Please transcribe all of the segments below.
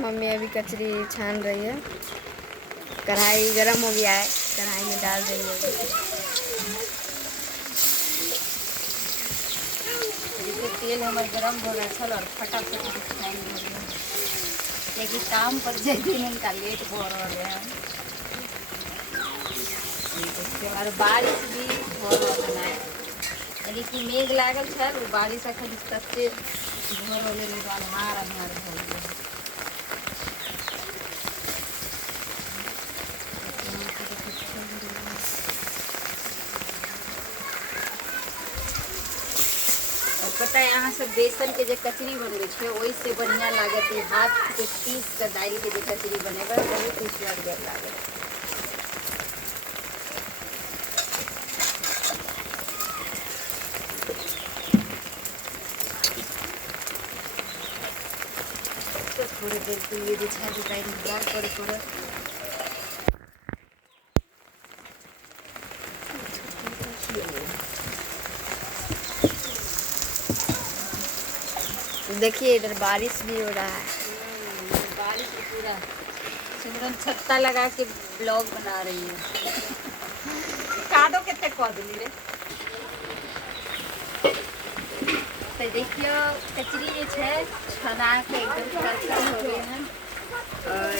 Mummy अभी कचरी छान रही है। कढ़ाई गरम हो गया है, कढ़ाई में डाल देंगे। तेल हमारे गरम हो गया चल और फटाफट खाएंगे लेकिन काम पर जैसे इनका लेट हो रहा है और बारिश भी हो रहा है यानी कि मेघ लागल है वो बारिश अखन तत्ते भोर होले अन्हार अन्हार हो गया। और पता है यहाँ सब बेसन के जो कचरी बनवे छे वही से बढ़िया लागत है। हाथ के पीस कर दाल के जो कचरी बनेगा बहुत ही स्वादिष्ट लागत। तो थोड़ी देर के लिए जो है इंतजार करे देखिए इधर बारिश भी हो रहा है। बारिश पूरा सिमरन छत्ता लगा के ब्लॉग बना रही है। कादो कितने कह दिली रे तो देखियो कचरी ये छे छना के एकदम करकर हो गए हैं और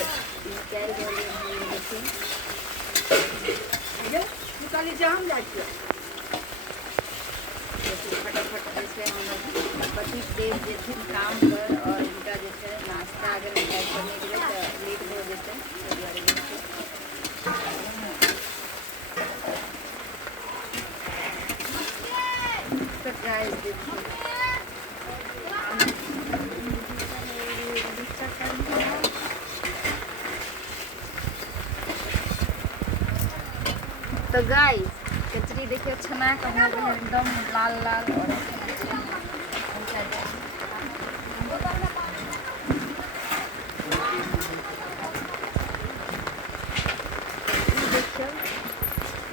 क्या बोले हैं देखिए ये निकाली जाम जाती है फटाफट जैसे हम पति देव जैसे काम कर और इनका जैसे नाश्ता अगर करने के लिए तो लेट हो जैसे तो गाइस देखिए तो गाइस कचरी देखिए छना का हो गया एकदम लाल लाल और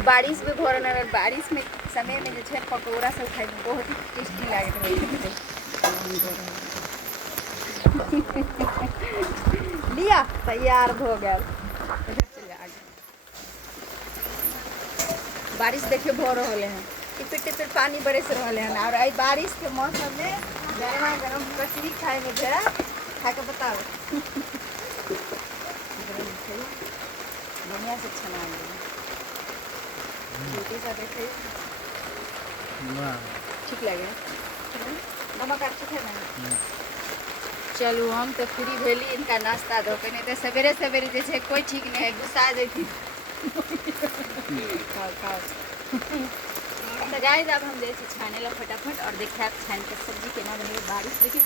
बारिश में भोरन और बारिश में समय में जो है पकौड़ा सब खाए बहुत ही टेस्टी लागत रही लिया तैयार हो गया। बारिश देखिए भो रहे हैं टिपिर टिपिर पानी बरस रहे हैं और आई बारिश के मौसम में गर्मा गर्म कचरी खाए में जरा खा के बताओ बढ़िया से छना ठीक लगे नमक अच्छा है ना। चलो हम तो फ्री भेली इनका नाश्ता दो नहीं तो सवेरे सवेरे जैसे कोई ठीक नहीं है गुस्सा देती खाओ खाओ तो गाइस अब हम जैसे छाने ला फटाफट और देखिए आप छान के सब्जी केना बनेगी। बारिश देखिए